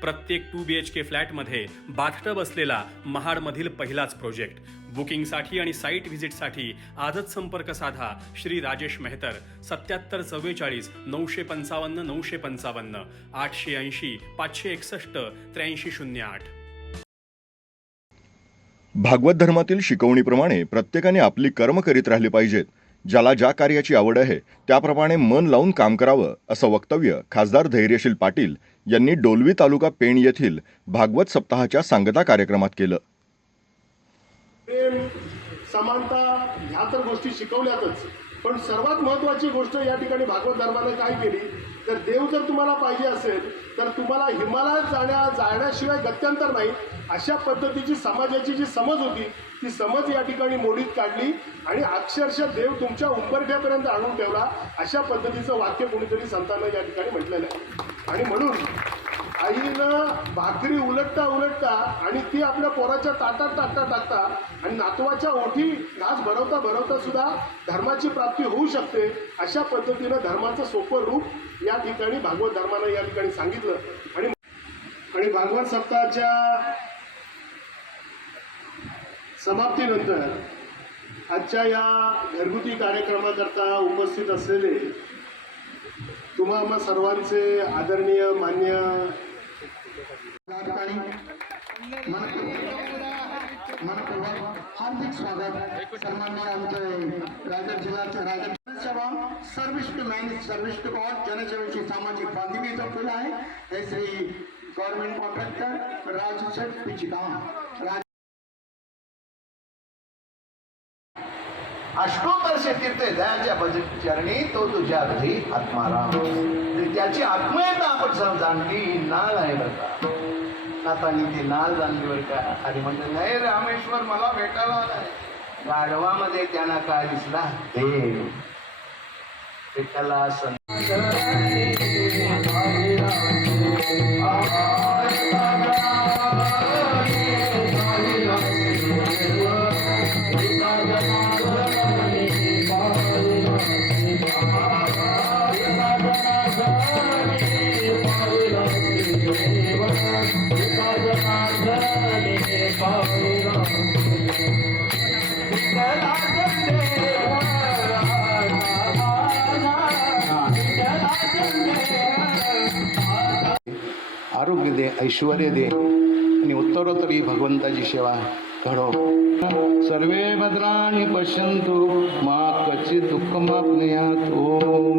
प्रत्येक to B H के फ्लॅटमध्ये bathtub असलेला महाडमधील पहिलाच प्रोजेक्ट. बुकिंगसाठी आणि साईट व्हिजिटसाठी आजच संपर्क साधा श्री राजेश मेहतर. सत्याहत्तर चव्वेचाळीस नऊशे पंचावन्न नऊशे पंचावन्न आठशे ऐंशी पाचशे एकसष्ट त्र्याऐंशी शून्य आठ. भागवत धर्मातील शिकवणीप्रमाणे प्रत्येकाने आपली कर्म करीत राहिली पाहिजेत. ज्याला ज्या कार्याची आवड आहे त्याप्रमाणे मन लावून काम करावं असं वक्तव्य खासदार धैर्यशील पाटील यांनी डोलवी तालुका पेण येथील भागवत सप्ताहाच्या सांगता कार्यक्रमात केलं. प्रेम समानता ह्या तर गोष्टी शिकवल्यातच. पण सर्वात महत्वाची गोष्ट या ठिकाणी भागवत धर्मानं काय केली? तर देव जर तुम्हाला पाहिजे असेल तर तुम्हाला हिमालयात जाण्या जाण्याशिवाय गत्यंतर नाही. अशा पद्धतीची समाजाची जी समज होती ती समज या ठिकाणी मोडीत काढली आणि अक्षरशः देव तुमच्या उंबरठ्यापर्यंत आणून ठेवला. अशा पद्धतीचं वाक्य कोणीतरी संतांना या ठिकाणी म्हटलेलं आहे. आणि म्हणून आईनं भाकरी उलटता उलटता आणि ती आपल्या पोराच्या ताटात टाकता टाकता आणि नातवाच्या ओठी घास भरवता भरवता सुद्धा धर्माची प्राप्ती होऊ शकते अशा पद्धतीनं धर्माचं सोपं रूप या ठिकाणी भागवत धर्मानं या ठिकाणी सांगितलं. आणि आणि भागवत सप्ताहाच्या समाप्तीनंतर आजच्या या घरगुती कार्यक्रमाकरता उपस्थित असलेले तुम्हा सर्वांचे आदरणीय मान्य मनपूर्वक हार्दिक स्वागत. सन्माननीय आमचे रायगड जिल्ह्याचे रायगड सेवा service to man service to God जनसेवेची सामाजिक बांधिलकी जपलेलं आहे हे श्री गव्हर्नमेंट कॉन्ट्रॅक्टर राजशेठ पिचिकाम राज अष्टोत्तरशे तीर्थ दयाच्या भज चरणी तो तुझ्या घरी आत्माराम. त्याची आत्मयता आपण सर्व जाणली नाळ आहे बर का? नातानी ती नाळ जाणली बरं का? आणि म्हणजे नाही रामेश्वर मला भेटायला आलाय. गाढवामध्ये त्यांना काय दिसला? देव. विठ्ठला सं आरोग्य दे ऐश्वर दे आणि उत्तरोत्तरी भगवंताची सेवा घडव सर्वे भद्राणी पश्यंतु मा कचित दुःखमाप्नुयात ओम